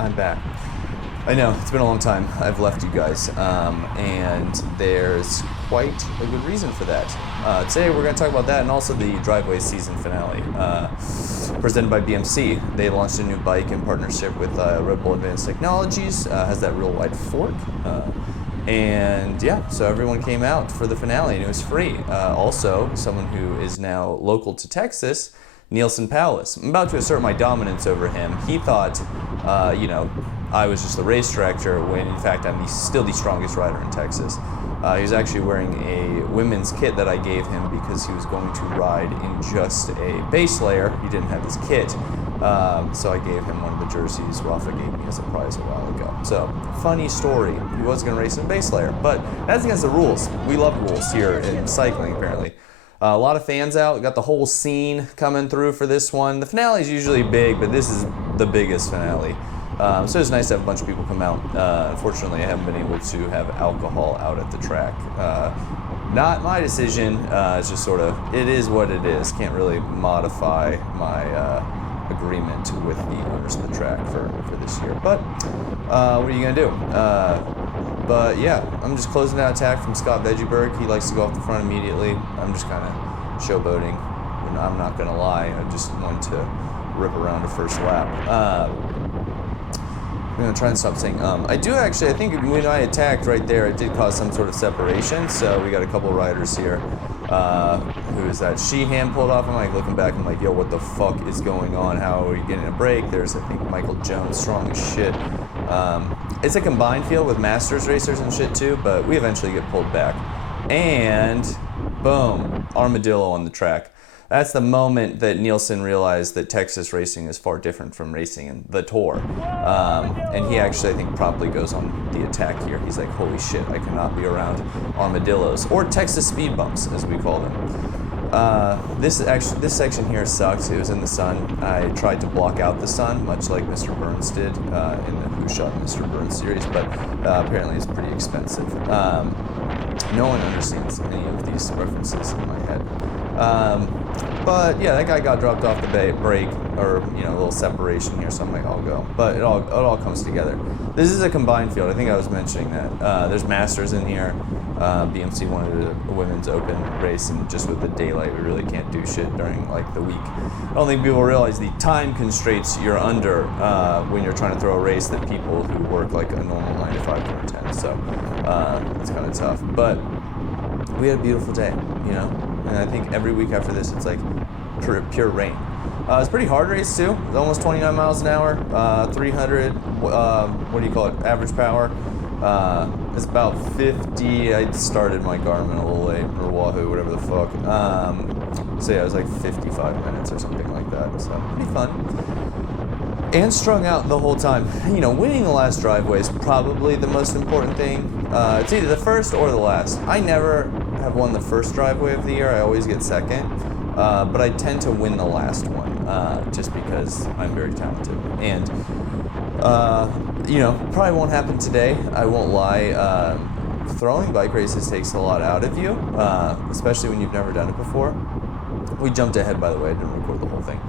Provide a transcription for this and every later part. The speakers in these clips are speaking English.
I'm back. I know, it's been a long time. I've left you guys, and there's quite a good reason for that. Today we're going to talk about that and also the Driveway season finale, presented by BMC. They launched a new bike in partnership with Red Bull Advanced Technologies, has that real wide fork, and yeah, so everyone came out for the finale and it was free. Also, someone who is now local to Texas, Nielson Powless. I'm about to assert my dominance over him. He thought, I was just the race director when in fact I'm still the strongest rider in Texas. He was actually wearing a women's kit that I gave him because he was going to ride in just a base layer. He didn't have his kit, so I gave him one of the jerseys Rafa gave me as a prize a while ago. So, funny story. He was going to race in a base layer, but that's against the rules. We love rules here in cycling, apparently. A lot of fans out, got the whole scene coming through for this one. The finale is usually big, but this is the biggest finale. So it's nice to have a bunch of people come out. Unfortunately, I haven't been able to have alcohol out at the track. Not my decision, it's just sort of, it is what it is. Can't really modify my agreement with the owners of the track for this year. But what are you gonna do? But yeah, I'm just closing out attack from Scott Veggieberg. He likes to go off the front immediately. I'm just kind of showboating. I'm not gonna lie. I just want to rip around a first lap. I'm gonna try and stop saying I do actually. I think when I attacked right there, it did cause some sort of separation. So we got a couple riders here. Who is that? Sheehan pulled off. I'm like looking back. I'm like, yo, what the fuck is going on? How are we getting a break? There's I think Michael Jones, strong as shit. It's a combined field with Masters racers and shit too, but we eventually get pulled back. And boom, Armadillo on the track. That's the moment that Nielson realized that Texas racing is far different from racing in the Tour. And he actually, I think, promptly goes on the attack here. He's like, holy shit, I cannot be around armadillos, or Texas speed bumps, as we call them. This section here sucks. It was in the sun. I tried to block out the sun, much like Mr. Burns did in the Who Shot Mr. Burns series, but apparently it's pretty expensive. No one understands any of these references in my head. But yeah, that guy got dropped off the break, or a little separation here, so I'm like, I'll go. But it all comes together. This is a combined field. I think I was mentioning that. There's Masters in here. BMC wanted a women's open race, and just with the daylight, we really can't do shit during like the week. I don't think people realize the time constraints you're under when you're trying to throw a race that people who work like a normal 9 to 5 can attend. So it's kind of tough. But we had a beautiful day, and I think every week after this, it's like pure rain. It's a pretty hard race too. It's almost 29 miles an hour, 300, average power. It's about 50. I started my Garmin a little late, or Wahoo, whatever the fuck. So yeah, it was like 55 minutes or something like that. So pretty fun. And strung out the whole time. Winning the last driveway is probably the most important thing. It's either the first or the last. I never have won the first driveway of the year. I always get second. But I tend to win the last one, just because I'm very talented. And, probably won't happen today. I won't lie. Throwing bike races takes a lot out of you, especially when you've never done it before. We jumped ahead, by the way. I didn't record the whole thing.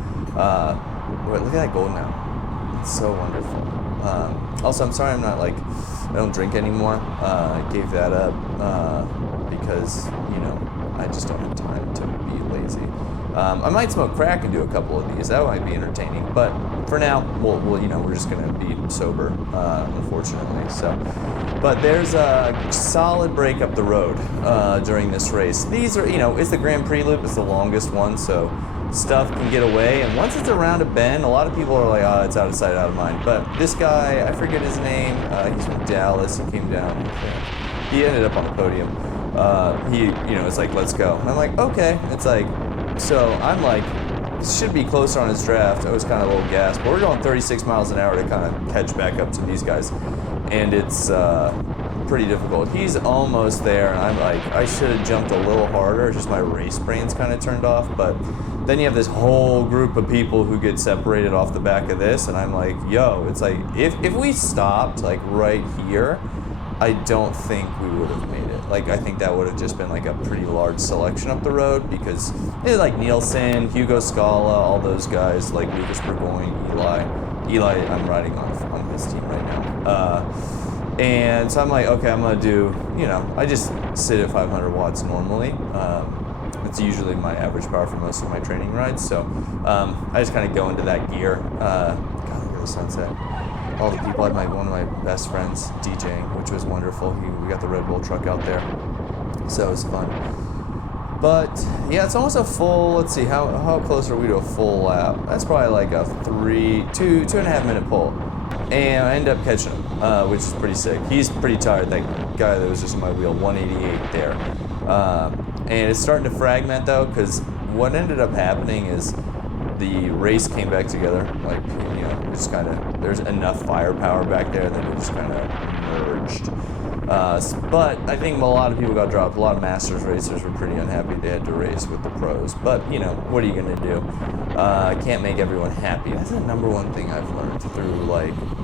Look at that goal now. It's so wonderful. Also, I'm sorry I don't drink anymore. I gave that up because, I just don't have time to be lazy. I might smoke crack and do a couple of these. That might be entertaining. But for now, we're just going to be sober, unfortunately. So, but there's a solid break up the road during this race. These are, it's the Grand Prix loop. It's the longest one, so stuff can get away. And once it's around a bend, a lot of people are like, oh, it's out of sight, out of mind. But this guy, I forget his name. He's from Dallas. He came down. He ended up on the podium. It's like, let's go. And I'm like, okay. It's like, so I'm like, should be closer on his draft. I was kind of a little gassed, but we're going 36 miles an hour to kind of catch back up to these guys. And it's pretty difficult. He's almost there, and I'm like, I should have jumped a little harder. Just my race brain's kind of turned off. But then you have this whole group of people who get separated off the back of this, and I'm like, yo, it's like, if we stopped like right here, I don't think we would have made it. Like, I think that would have just been like a pretty large selection up the road, because it's like Nielson, Hugo Scala, all those guys, like Lucas Burgoyne, Eli, Eli, I'm riding on his team right now. And so I'm like, okay, I'm gonna do, I just sit at 500 watts normally. It's usually my average power for most of my training rides. So I just kind of go into that gear. God, look at the sunset. All the people. I had one of my best friends DJing, which was wonderful. We got the Red Bull truck out there, so it was fun. But yeah, it's almost a full. Let's see, how close are we to a full lap? That's probably like a 2.5 minute pull, and I end up catching him, which is pretty sick. He's pretty tired. That guy that was just in my wheel, 188 there, and it's starting to fragment though, because what ended up happening is the race came back together. Like, just kind of, there's enough firepower back there that it just kind of merged. But I think a lot of people got dropped. A lot of Masters racers were pretty unhappy they had to race with the pros. But, what are you going to do? Can't make everyone happy. That's the number one thing I've learned through,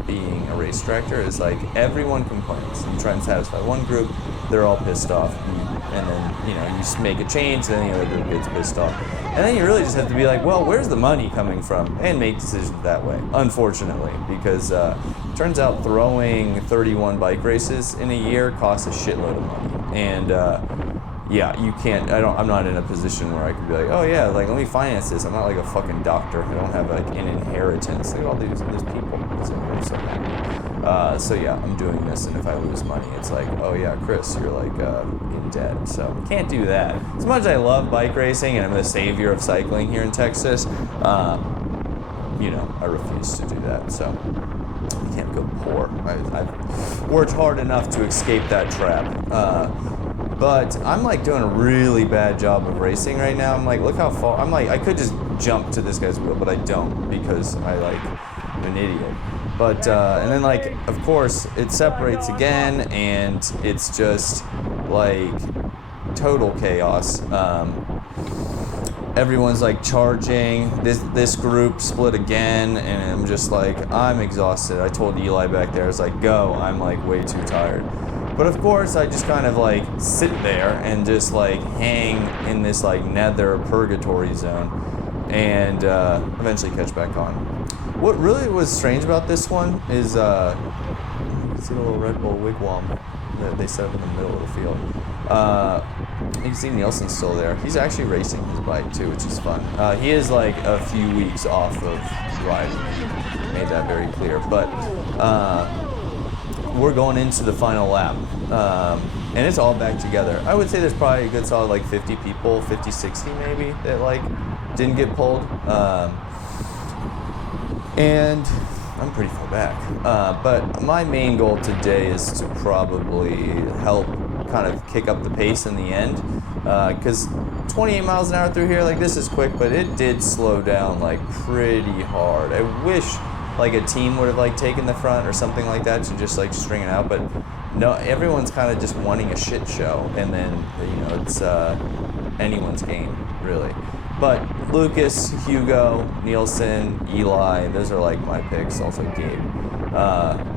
being a race director is, everyone complains. You try and satisfy one group, they're all pissed off. And then, you just make a change, then the other group gets pissed off. And then you really just have to be like, well, where's the money coming from? And make decisions that way, unfortunately, because turns out throwing 31 bike races in a year costs a shitload of money. And yeah, you can't, I'm not in a position where I could be like, oh yeah, let me finance this. I'm not like a fucking doctor. I don't have an inheritance. Look at all these people. I'm so happy. So yeah, I'm doing this, and if I lose money, it's like, oh yeah, Chris, you're in debt. So can't do that. As much as I love bike racing and I'm the savior of cycling here in Texas, I refuse to do that. So I can't go poor. I've worked hard enough to escape that trap. But I'm doing a really bad job of racing right now. I'm look how far. I could just jump to this guy's wheel, but I don't because I'm an idiot. But and then of course it separates again, and it's just total chaos. Everyone's charging. This group split again, and I'm just I'm exhausted. I told Eli back there, I was go. I'm way too tired. But of course, I just kind of sit there and just hang in this nether purgatory zone, and eventually catch back on. What really was strange about this one is you can see the little Red Bull wigwam that they set up in the middle of the field. You can see Nielsen's still there. He's actually racing his bike too, which is fun. He is a few weeks off of riding. Made that very clear. But we're going into the final lap, and it's all back together. I would say there's probably a good solid 50 people, 50, 60 maybe, that didn't get pulled. And I'm pretty far back. But my main goal today is to probably help kind of kick up the pace in the end, because 28 miles an hour through here, this is quick, but it did slow down pretty hard. I wish a team would have taken the front or something like that to just string it out, but no, everyone's kind of just wanting a shit show, and then it's anyone's game really. But Lucas, Hugo, Nielsen, Eli, those are my picks. Also Gabe,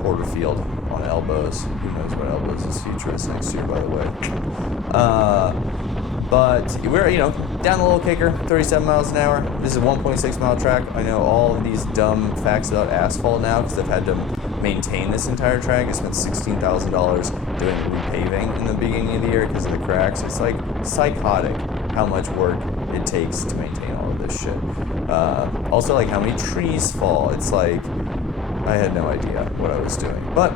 Porterfield on elbows. Who knows what elbows his future is next year, by the way. But we're, down the little kicker, 37 miles an hour. This is a 1.6 mile track. I know all of these dumb facts about asphalt now because they've had to maintain this entire track. I spent $16,000 doing repaving in the beginning of the year because of the cracks. It's psychotic how much work it takes to maintain all of this shit. Also, how many trees fall. It's I had no idea what I was doing. But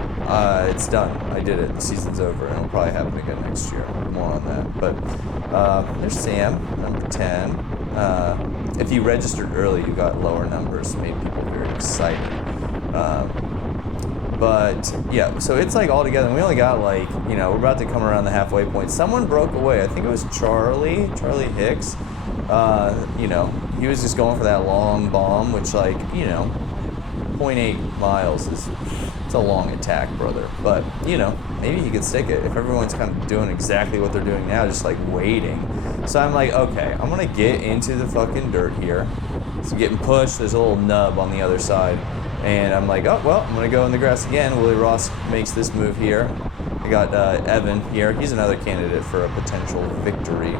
it's done. I did it. The season's over, and it'll probably happen again next year. More on that. But there's Sam, number 10. If you registered early, you got lower numbers. Made people very excited. But yeah, so it's all together. And we only got we're about to come around the halfway point. Someone broke away. I think it was Charlie Hicks. He was just going for that long bomb, which 0.8 miles it's a long attack, brother. But maybe he could stick it if everyone's kind of doing exactly what they're doing now, just waiting. So I'm okay, I'm gonna get into the fucking dirt here. So getting pushed. There's a little nub on the other side. And I'm oh, well, I'm going to go in the grass again. Willie Ross makes this move here. I got Evan here. He's another candidate for a potential victory.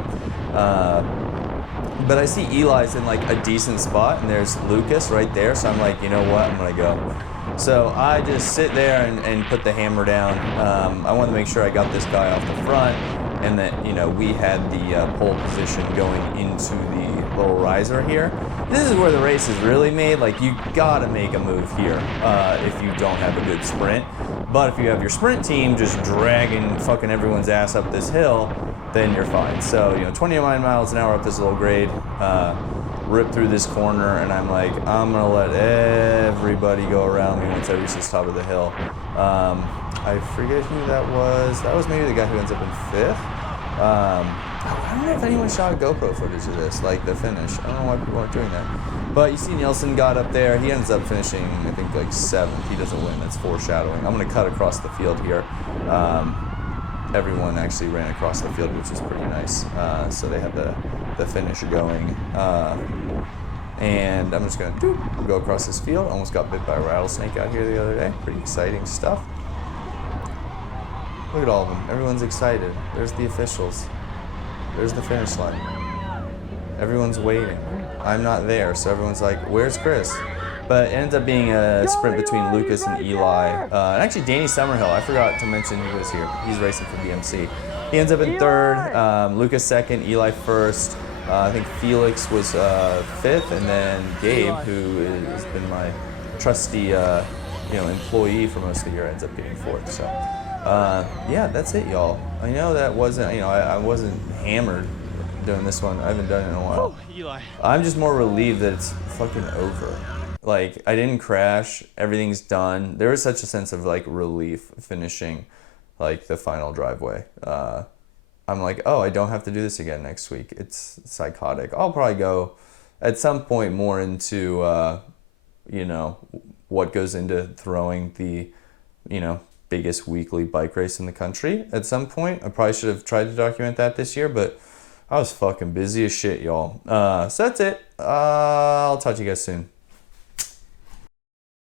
But I see Eli's in like a decent spot, and there's Lucas right there. So I'm like, you know what? I'm gonna go. So I just sit there and put the hammer down. I wanted to make sure I got this guy off the front, and that, you know, we had the pole position going into the little riser here. This is where the race is really made. Like, you gotta make a move here if you don't have a good sprint. But if you have your sprint team just dragging fucking everyone's ass up this hill, then you're fine. So, you know, 29 miles an hour up this little grade, rip through this corner, and I'm like, I'm gonna let everybody go around me once I reach this top of the hill. I forget who that was. That was maybe the guy who ends up in 5th. I don't know if anyone shot GoPro footage of this, like the finish. I don't know why people aren't doing that. But you see Nielson got up there. He ends up finishing, I think, like 7th. He doesn't win. That's foreshadowing. I'm going to cut across the field here. Everyone actually ran across the field, which is pretty nice. So they have the finish going. And I'm just going to go across this field. Almost got bit by a rattlesnake out here the other day. Pretty exciting stuff. Look at all of them. Everyone's excited. There's the officials. There's the finish line. Everyone's waiting. I'm not there, so everyone's like, where's Chris? But it ends up being a sprint between Lucas and Eli. And actually, Danny Summerhill, I forgot to mention he was here. He's racing for BMC. He ends up in 3rd, Lucas 2nd, Eli 1st. I think Felix was 5th, and then Gabe, who has been my trusty employee for most of the year, ends up getting 4th. So. Yeah, that's it, y'all. I know that wasn't, I wasn't hammered doing this one. I haven't done it in a while. Oh, Eli. I'm just more relieved that it's fucking over. Like, I didn't crash. Everything's done. There was such a sense of, like, relief finishing, like, the final driveway. I'm like, oh, I don't have to do this again next week. It's psychotic. I'll probably go at some point more into, what goes into throwing the, biggest weekly bike race in the country at some point. I probably should have tried to document that this year, but I was fucking busy as shit, y'all. So that's it. I'll talk to you guys soon.